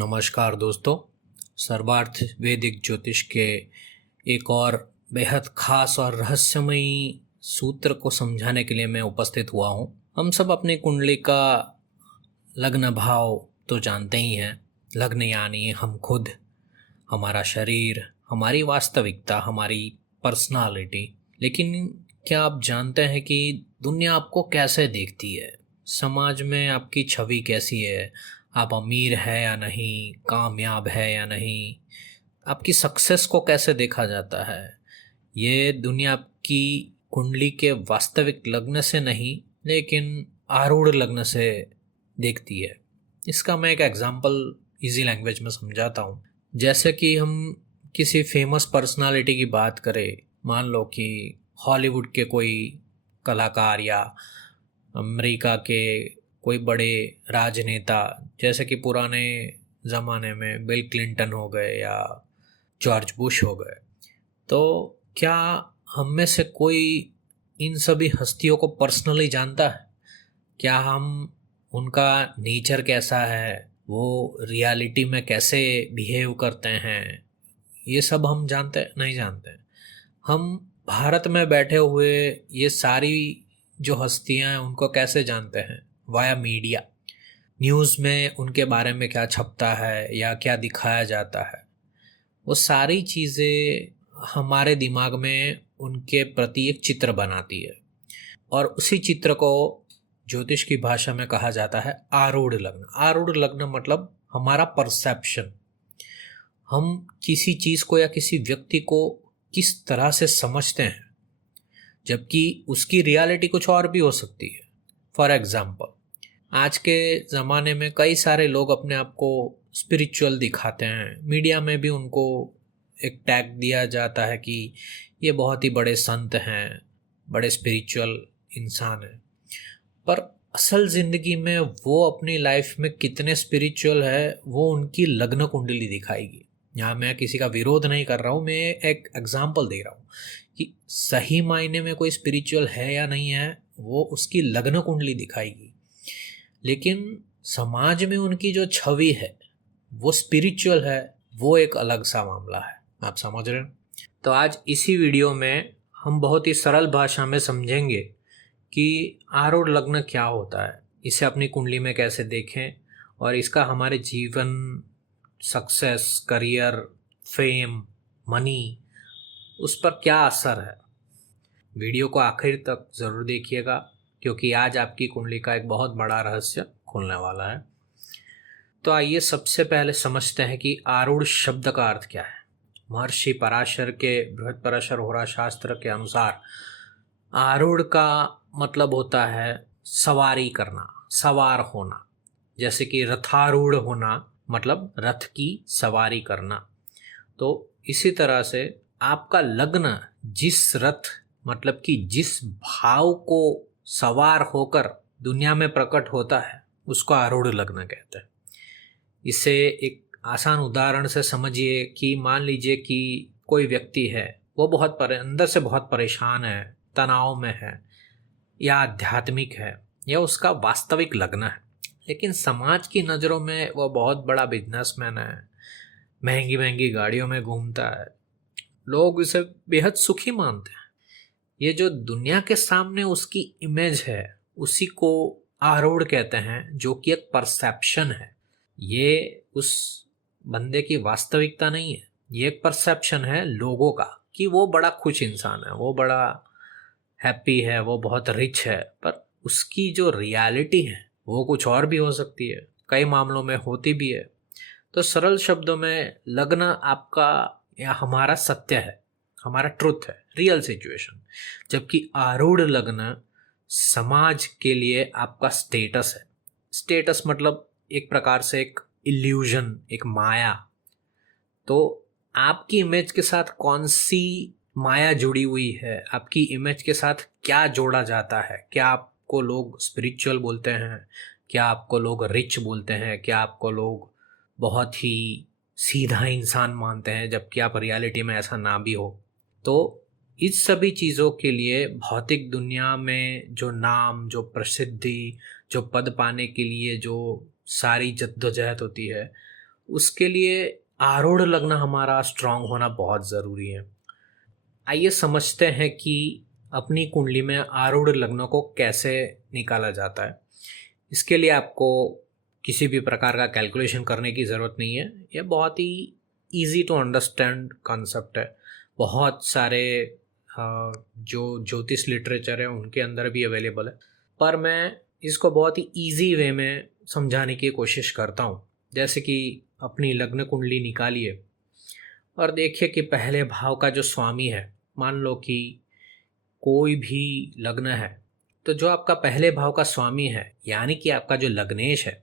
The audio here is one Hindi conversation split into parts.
नमस्कार दोस्तों। सर्वार्थ वैदिक ज्योतिष के एक और बेहद खास और रहस्यमयी सूत्र को समझाने के लिए मैं उपस्थित हुआ हूँ। हम सब अपनी कुंडली का लग्न भाव तो जानते ही हैं। लग्न यानी हम खुद, हमारा शरीर, हमारी वास्तविकता, हमारी पर्सनालिटी। लेकिन क्या आप जानते हैं कि दुनिया आपको कैसे देखती है? समाज में आपकी छवि कैसी है? आप अमीर है या नहीं, कामयाब है या नहीं, आपकी सक्सेस को कैसे देखा जाता है? ये दुनिया आपकी कुंडली के वास्तविक लग्न से नहीं, लेकिन आरूढ़ लग्न से देखती है। इसका मैं एक एग्जांपल इजी लैंग्वेज में समझाता हूँ। जैसे कि हम किसी फेमस पर्सनालिटी की बात करें, मान लो कि हॉलीवुड के कोई कलाकार या अमेरिका के कोई बड़े राजनेता, जैसे कि पुराने ज़माने में बिल क्लिंटन हो गए या जॉर्ज बुश हो गए। तो क्या हम में से कोई इन सभी हस्तियों को पर्सनली जानता है? क्या हम उनका नेचर कैसा है, वो रियलिटी में कैसे बिहेव करते हैं, ये सब हम जानते नहीं जानते? हम भारत में बैठे हुए ये सारी जो हस्तियां हैं उनको कैसे जानते हैं? Via media. न्यूज़ में उनके बारे में क्या छपता है या क्या दिखाया जाता है, वो सारी चीज़ें हमारे दिमाग में उनके प्रति एक चित्र बनाती है। और उसी चित्र को ज्योतिष की भाषा में कहा जाता है आरूढ़ लग्न। आरूढ़ लग्न मतलब हमारा परसेप्शन। हम किसी चीज़ को या किसी व्यक्ति को किस तरह से समझते हैं, जबकि उसकी रियलिटी कुछ और भी हो सकती है। फॉर एग्जाम्पल, आज के ज़माने में कई सारे लोग अपने आप को स्पिरिचुअल दिखाते हैं। मीडिया में भी उनको एक टैग दिया जाता है कि ये बहुत ही बड़े संत हैं, बड़े स्पिरिचुअल इंसान हैं। पर असल ज़िंदगी में वो अपनी लाइफ में कितने स्पिरिचुअल है, वो उनकी लग्न कुंडली दिखाएगी। यहाँ मैं किसी का विरोध नहीं कर रहा हूँ, मैं एक एग्जाम्पल दे रहा हूँ कि सही मायने में कोई स्पिरिचुअल है या नहीं है, वो उसकी लग्न कुंडली दिखाएगी। लेकिन समाज में उनकी जो छवि है वो स्पिरिचुअल है, वो एक अलग सा मामला है। आप समझ रहे हैं? तो आज इसी वीडियो में हम बहुत ही सरल भाषा में समझेंगे कि आरूढ़ लग्न क्या होता है, इसे अपनी कुंडली में कैसे देखें और इसका हमारे जीवन, सक्सेस, करियर, फेम, मनी, उस पर क्या असर है। वीडियो को आखिर तक ज़रूर देखिएगा, क्योंकि आज आपकी कुंडली का एक बहुत बड़ा रहस्य खुलने वाला है। तो आइए सबसे पहले समझते हैं कि आरूढ़ शब्द का अर्थ क्या है। महर्षि पराशर के बृहत्पराशर होरा शास्त्र के अनुसार आरूढ़ का मतलब होता है सवारी करना, सवार होना। जैसे कि रथारूढ़ होना मतलब रथ की सवारी करना। तो इसी तरह से आपका लग्न जिस रथ मतलब कि जिस भाव को सवार होकर दुनिया में प्रकट होता है, उसको आरूढ़ लग्न कहते हैं। इसे एक आसान उदाहरण से समझिए कि मान लीजिए कि कोई व्यक्ति है, वो अंदर से बहुत परेशान है, तनाव में है या आध्यात्मिक है, या उसका वास्तविक लग्न है। लेकिन समाज की नज़रों में वो बहुत बड़ा बिजनेसमैन है, महंगी महंगी गाड़ियों में घूमता है, लोग उसे बेहद सुखी मानते हैं। ये जो दुनिया के सामने उसकी इमेज है, उसी को आरूढ़ कहते हैं, जो कि एक परसेप्शन है। ये उस बंदे की वास्तविकता नहीं है, ये एक परसेप्शन है लोगों का कि वो बड़ा खुश इंसान है, वो बड़ा हैप्पी है, वो बहुत रिच है। पर उसकी जो रियलिटी है वो कुछ और भी हो सकती है, कई मामलों में होती भी है। तो सरल शब्दों में लग्न आपका या हमारा सत्य है, हमारा ट्रुथ है, रियल सिचुएशन। जबकि आरूढ़ लग्न समाज के लिए आपका स्टेटस है। स्टेटस मतलब एक प्रकार से एक इल्यूजन, एक माया। तो आपकी इमेज के साथ कौन सी माया जुड़ी हुई है, आपकी इमेज के साथ क्या जोड़ा जाता है? क्या आपको लोग स्पिरिचुअल बोलते हैं? क्या आपको लोग रिच बोलते हैं? क्या आपको लोग बहुत ही सीधा इंसान मानते हैं, जबकि आप रियलिटी में ऐसा ना भी हो? तो इस सभी चीज़ों के लिए भौतिक दुनिया में जो नाम, जो प्रसिद्धि, जो पद पाने के लिए जो सारी जद्दोजहद होती है, उसके लिए आरूढ़ लग्न हमारा स्ट्रांग होना बहुत ज़रूरी है। आइए समझते हैं कि अपनी कुंडली में आरूढ़ लग्न को कैसे निकाला जाता है। इसके लिए आपको किसी भी प्रकार का कैलकुलेशन करने की ज़रूरत नहीं है। यह बहुत ही इजी टू अंडरस्टैंड कॉन्सेप्ट है। बहुत सारे जो ज्योतिष लिटरेचर है उनके अंदर भी अवेलेबल है, पर मैं इसको बहुत ही इजी वे में समझाने की कोशिश करता हूँ। जैसे कि अपनी लग्न कुंडली निकालिए और देखिए कि पहले भाव का जो स्वामी है, मान लो कि कोई भी लग्न है, तो जो आपका पहले भाव का स्वामी है यानी कि आपका जो लग्नेश है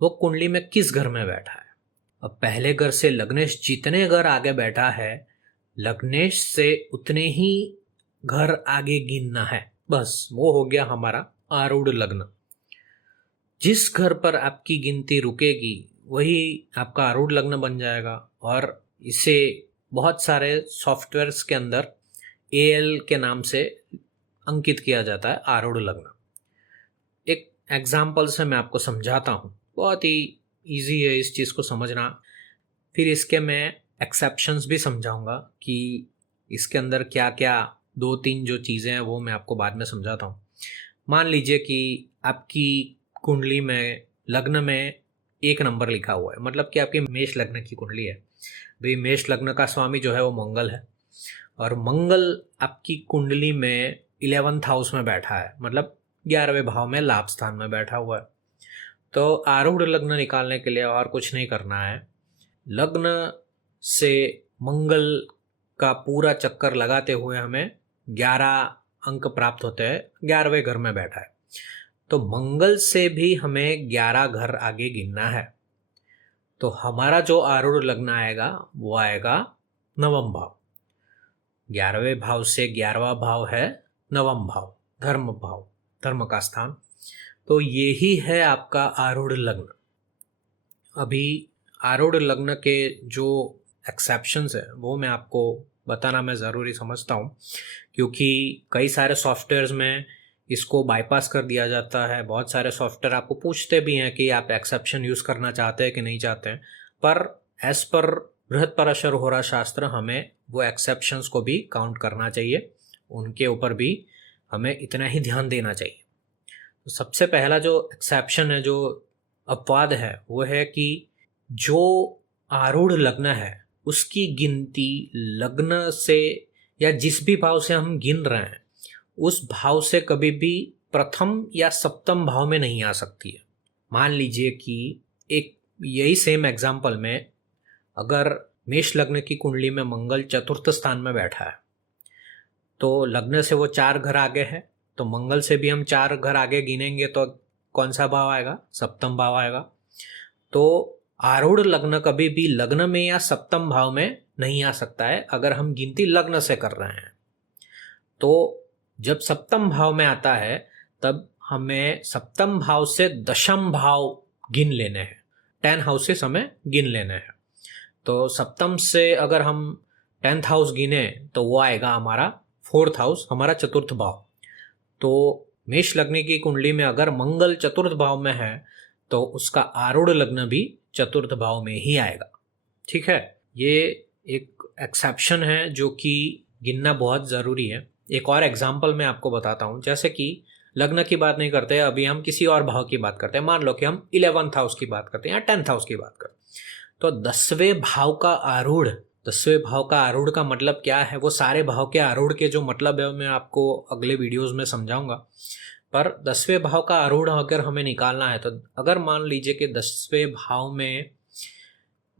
वो कुंडली में किस घर में बैठा है। अब पहले घर से लग्नेश जितने घर आगे बैठा है, लग्नेश से उतने ही घर आगे गिनना है। बस वो हो गया हमारा आरूढ़ लग्न। जिस घर पर आपकी गिनती रुकेगी वही आपका आरूढ़ लग्न बन जाएगा। और इसे बहुत सारे सॉफ्टवेयर्स के अंदर एएल के नाम से अंकित किया जाता है आरूढ़ लग्न। एक एग्जाम्पल से मैं आपको समझाता हूँ, बहुत ही इजी है इस चीज़ को समझना। फिर इसके मैं एक्सेप्शंस भी समझाऊंगा कि इसके अंदर क्या क्या 2-3 जो चीज़ें हैं वो मैं आपको बाद में समझाता हूँ। मान लीजिए कि आपकी कुंडली में लग्न में 1 नंबर लिखा हुआ है, मतलब कि आपकी मेष लग्न की कुंडली है। भाई मेष लग्न का स्वामी जो है वो मंगल है, और मंगल आपकी कुंडली में 11th हाउस में बैठा है, मतलब 11वें भाव में लाभ स्थान में बैठा हुआ है। तो आरूढ़ लग्न निकालने के लिए और कुछ नहीं करना है। लग्न से मंगल का पूरा चक्कर लगाते हुए हमें 11 अंक प्राप्त होते हैं। 11वें घर में बैठा है, तो मंगल से भी हमें 11 घर आगे गिनना है। तो हमारा जो आरूढ़ लग्न आएगा वो आएगा नवम भाव। 11वें भाव से 11वां भाव है नवम भाव, धर्म भाव, धर्म का स्थान। तो यही है आपका आरूढ़ लग्न। अभी आरूढ़ लग्न के जो एक्सेप्शंस है वो मैं आपको बताना मैं ज़रूरी समझता हूँ, क्योंकि कई सारे सॉफ्टवेयर्स में इसको बाईपास कर दिया जाता है। बहुत सारे सॉफ्टवेयर आपको पूछते भी हैं कि आप एक्सेप्शन यूज़ करना चाहते हैं कि नहीं चाहते हैं, पर एज पर बृहत्पराशर होरा शास्त्र हमें वो एक्सेप्शंस को भी काउंट करना चाहिए, उनके ऊपर भी हमें इतना ही ध्यान देना चाहिए। तो सबसे पहला जो एक्सेप्शन है, जो अपवाद है, वो है कि जो आरूढ़ लग्न है उसकी गिनती लग्न से या जिस भी भाव से हम गिन रहे हैं उस भाव से कभी भी प्रथम या सप्तम भाव में नहीं आ सकती है। मान लीजिए कि एक यही सेम एग्जाम्पल में अगर मेष लग्न की कुंडली में मंगल चतुर्थ स्थान में बैठा है, तो लग्न से वो 4 घर आगे है, तो मंगल से भी हम 4 घर आगे गिनेंगे तो कौन सा भाव आएगा? सप्तम भाव आएगा। तो आरूढ़ लग्न कभी भी लग्न में या सप्तम भाव में नहीं आ सकता है अगर हम गिनती लग्न से कर रहे हैं। तो जब सप्तम भाव में आता है तब हमें सप्तम भाव से दशम भाव गिन लेने हैं, 10 हाउसेस हमें गिन लेने हैं। तो सप्तम से अगर हम 10th हाउस गिने तो वो आएगा हमारा 4th हाउस, हमारा चतुर्थ भाव। तो मेष लग्न की कुंडली में अगर मंगल चतुर्थ भाव में है तो उसका आरूढ़ लग्न भी चतुर्थ भाव में ही आएगा। ठीक है, ये एक एक्सेप्शन है जो कि गिनना बहुत ज़रूरी है। एक और एग्जाम्पल मैं आपको बताता हूँ। जैसे कि लग्न की बात नहीं करते, अभी हम किसी और भाव की बात करते हैं। मान लो कि हम 11th हाउस की बात करते हैं या 10th हाउस की बात करते हैं। तो 10वें भाव का आरूढ़, 10वें भाव का आरूढ़ का मतलब क्या है, वो सारे भाव के आरूढ़ के जो मतलब है मैं आपको अगले वीडियोस में समझाऊंगा। पर 10वें भाव का आरूढ़ अगर हमें निकालना है तो अगर मान लीजिए कि 10वें भाव में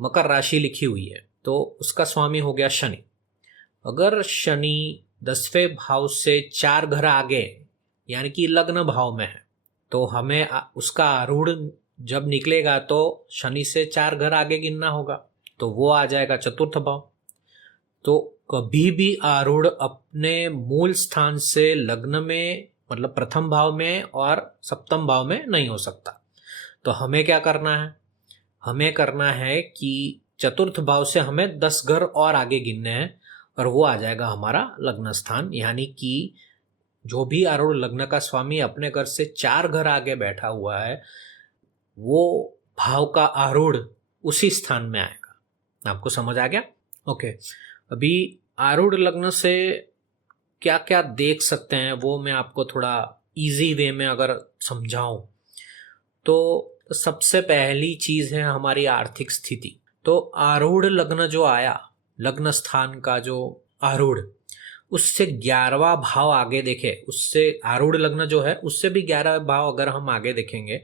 मकर राशि लिखी हुई है तो उसका स्वामी हो गया शनि। अगर शनि 10वें भाव से 4 घर आगे यानी कि लग्न भाव में है तो हमें उसका आरूढ़ जब निकलेगा तो शनि से 4 घर आगे गिनना होगा, तो वो आ जाएगा चतुर्थ भाव। तो कभी भी आरूढ़ अपने मूल स्थान से लग्न में मतलब प्रथम भाव में और सप्तम भाव में नहीं हो सकता। तो हमें क्या करना है? हमें करना है कि चतुर्थ भाव से हमें 10 घर और आगे गिनने हैं और वो आ जाएगा हमारा लग्न स्थान। यानी कि जो भी आरूढ़ लग्न का स्वामी अपने घर से 4 घर आगे बैठा हुआ है वो भाव का आरूढ़ उसी स्थान में आएगा। आपको समझ आ गया? ओके। अभी आरूढ़ लग्न से क्या क्या देख सकते हैं वो मैं आपको थोड़ा इजी वे में अगर समझाऊं तो सबसे पहली चीज है हमारी आर्थिक स्थिति। तो आरूढ़ लग्न जो आया, लग्न स्थान का जो आरूढ़, उससे 11वां भाव आगे देखे, उससे आरूढ़ लग्न जो है उससे भी 11 भाव अगर हम आगे देखेंगे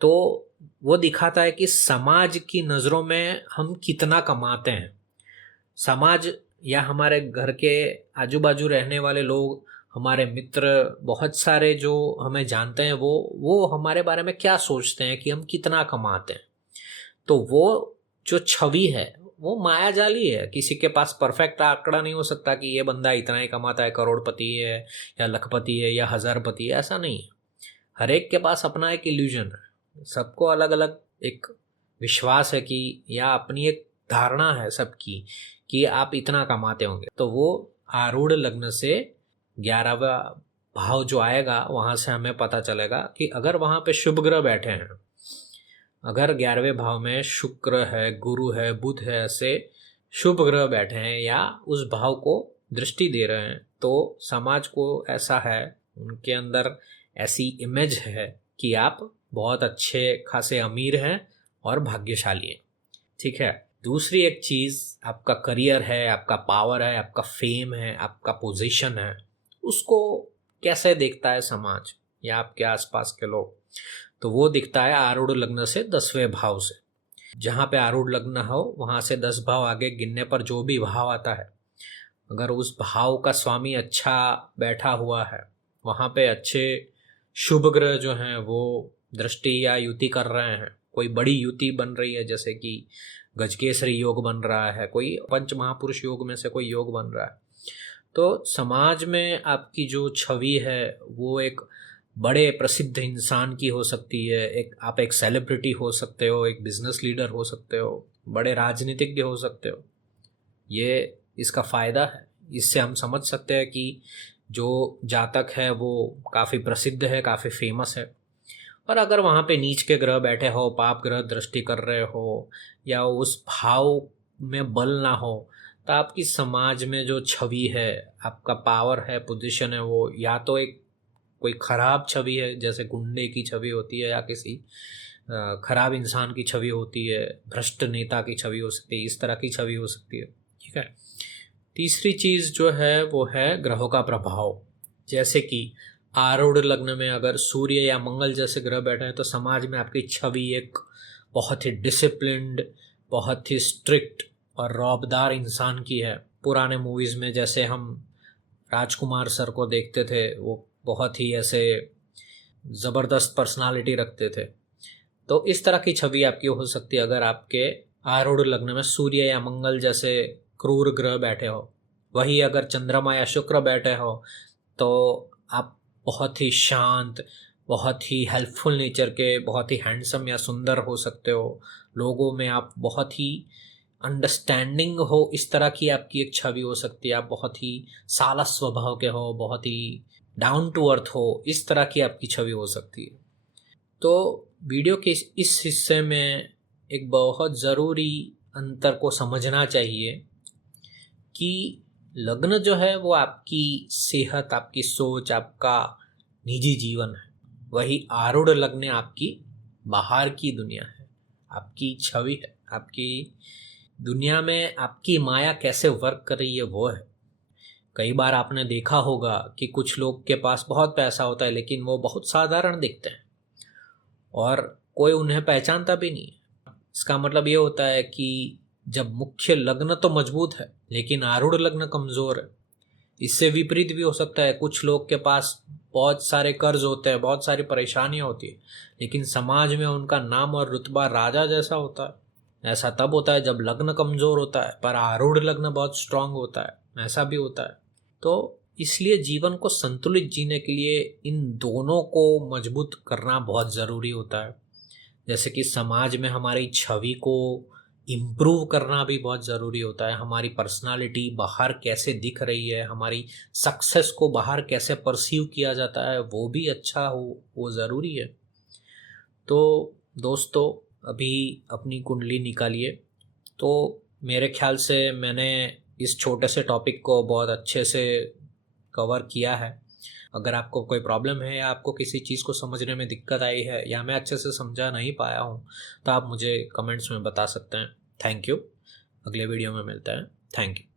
तो वो दिखाता है कि समाज की नज़रों में हम कितना कमाते हैं। समाज या हमारे घर के आजू बाजू रहने वाले लोग, हमारे मित्र, बहुत सारे जो हमें जानते हैं वो हमारे बारे में क्या सोचते हैं कि हम कितना कमाते हैं। तो वो जो छवि है वो मायाजाली है। किसी के पास परफेक्ट आंकड़ा नहीं हो सकता कि ये बंदा इतना ही कमाता है, करोड़पति है या लखपति है या हजारपति है, ऐसा नहीं है। हर एक के पास अपना एक इल्यूजन है, सबको अलग अलग एक विश्वास है कि या अपनी एक धारणा है सबकी कि आप इतना कमाते होंगे। तो वो आरूढ़ लग्न से 11वां भाव जो आएगा वहाँ से हमें पता चलेगा कि अगर वहाँ पे शुभ ग्रह बैठे हैं, अगर 11वें भाव में शुक्र है, गुरु है, बुध है, ऐसे शुभ ग्रह बैठे हैं या उस भाव को दृष्टि दे रहे हैं, तो समाज को ऐसा है, उनके अंदर ऐसी इमेज है कि आप बहुत अच्छे खासे अमीर हैं और भाग्यशाली हैं। ठीक है। दूसरी एक चीज़, आपका करियर है, आपका पावर है, आपका फेम है, आपका पोजीशन है, उसको कैसे देखता है समाज या आपके आसपास के लोग, तो वो दिखता है आरूढ़ लग्न से 10वें भाव से। जहाँ पे आरूढ़ लग्न हो वहाँ से 10 भाव आगे गिनने पर जो भी भाव आता है, अगर उस भाव का स्वामी अच्छा बैठा हुआ है, वहाँ पे अच्छे शुभ ग्रह जो हैं वो दृष्टि या युति कर रहे हैं, कोई बड़ी युति बन रही है, जैसे कि गजकेसरी योग बन रहा है, कोई पंच महापुरुष योग में से कोई योग बन रहा है, तो समाज में आपकी जो छवि है वो एक बड़े प्रसिद्ध इंसान की हो सकती है, आप एक सेलिब्रिटी हो सकते हो, एक बिजनेस लीडर हो सकते हो, बड़े राजनीतिज्ञ हो सकते हो। ये इसका फ़ायदा है। इससे हम समझ सकते हैं कि जो जातक है वो काफ़ी प्रसिद्ध है, काफ़ी फेमस है। और अगर वहाँ पे नीच के ग्रह बैठे हो, पाप ग्रह दृष्टि कर रहे हो या उस भाव में बल ना हो, तो आपकी समाज में जो छवि है, आपका पावर है, पोजीशन है, वो या तो एक कोई खराब छवि है, जैसे गुंडे की छवि होती है या किसी खराब इंसान की छवि होती है, भ्रष्ट नेता की छवि हो सकती है, इस तरह की छवि हो सकती है। ठीक है। तीसरी चीज़ जो है वो है ग्रहों का प्रभाव। जैसे कि आरूढ़ लग्न में अगर सूर्य या मंगल जैसे ग्रह बैठे हैं तो समाज में आपकी छवि एक बहुत ही डिसिप्लिन्ड, बहुत ही स्ट्रिक्ट और रौबदार इंसान की है। पुराने मूवीज़ में जैसे हम राजकुमार सर को देखते थे, वो बहुत ही ऐसे ज़बरदस्त पर्सनालिटी रखते थे। तो इस तरह की छवि आपकी हो सकती है अगर आपके आरूढ़ लग्न में सूर्य या मंगल जैसे क्रूर ग्रह बैठे हो। वही अगर चंद्रमा या शुक्र बैठे हो तो आप बहुत ही शांत, बहुत ही हेल्पफुल नेचर के, बहुत ही हैंडसम या सुंदर हो सकते हो। लोगों में आप बहुत ही अंडरस्टैंडिंग हो, इस तरह की आपकी एक छवि हो सकती है। आप बहुत ही सालस स्वभाव के हो, बहुत ही डाउन टू अर्थ हो, इस तरह की आपकी छवि हो सकती है। तो वीडियो के इस हिस्से में एक बहुत ज़रूरी अंतर को समझना चाहिए कि लग्न जो है वो आपकी सेहत, आपकी सोच, आपका निजी जीवन है। वही आरूढ़ लग्न आपकी बाहर की दुनिया है, आपकी छवि है, आपकी दुनिया में आपकी माया कैसे वर्क कर रही है वो है। कई बार आपने देखा होगा कि कुछ लोग के पास बहुत पैसा होता है लेकिन वो बहुत साधारण दिखते हैं और कोई उन्हें पहचानता भी नहीं है। इसका मतलब ये होता है कि जब मुख्य लग्न तो मजबूत है लेकिन आरूढ़ लग्न कमज़ोर है। इससे विपरीत भी हो सकता है, कुछ लोग के पास बहुत सारे कर्ज होते हैं, बहुत सारी परेशानियां होती है, लेकिन समाज में उनका नाम और रुतबा राजा जैसा होता है। ऐसा तब होता है जब लग्न कमज़ोर होता है पर आरूढ़ लग्न बहुत स्ट्रांग होता है, ऐसा भी होता है। तो इसलिए जीवन को संतुलित जीने के लिए इन दोनों को मजबूत करना बहुत ज़रूरी होता है। जैसे कि समाज में हमारी छवि को इम्प्रूव करना भी बहुत ज़रूरी होता है। हमारी पर्सनालिटी बाहर कैसे दिख रही है, हमारी सक्सेस को बाहर कैसे परसीव किया जाता है, वो भी अच्छा हो, वो ज़रूरी है। तो दोस्तों, अभी अपनी कुंडली निकालिए। तो मेरे ख्याल से मैंने इस छोटे से टॉपिक को बहुत अच्छे से कवर किया है। अगर आपको कोई प्रॉब्लम है या आपको किसी चीज़ को समझने में दिक्कत आई है या मैं अच्छे से समझा नहीं पाया हूँ तो आप मुझे कमेंट्स में बता सकते हैं। Thank you. अगले वीडियो में मिलते हैं। Thank you.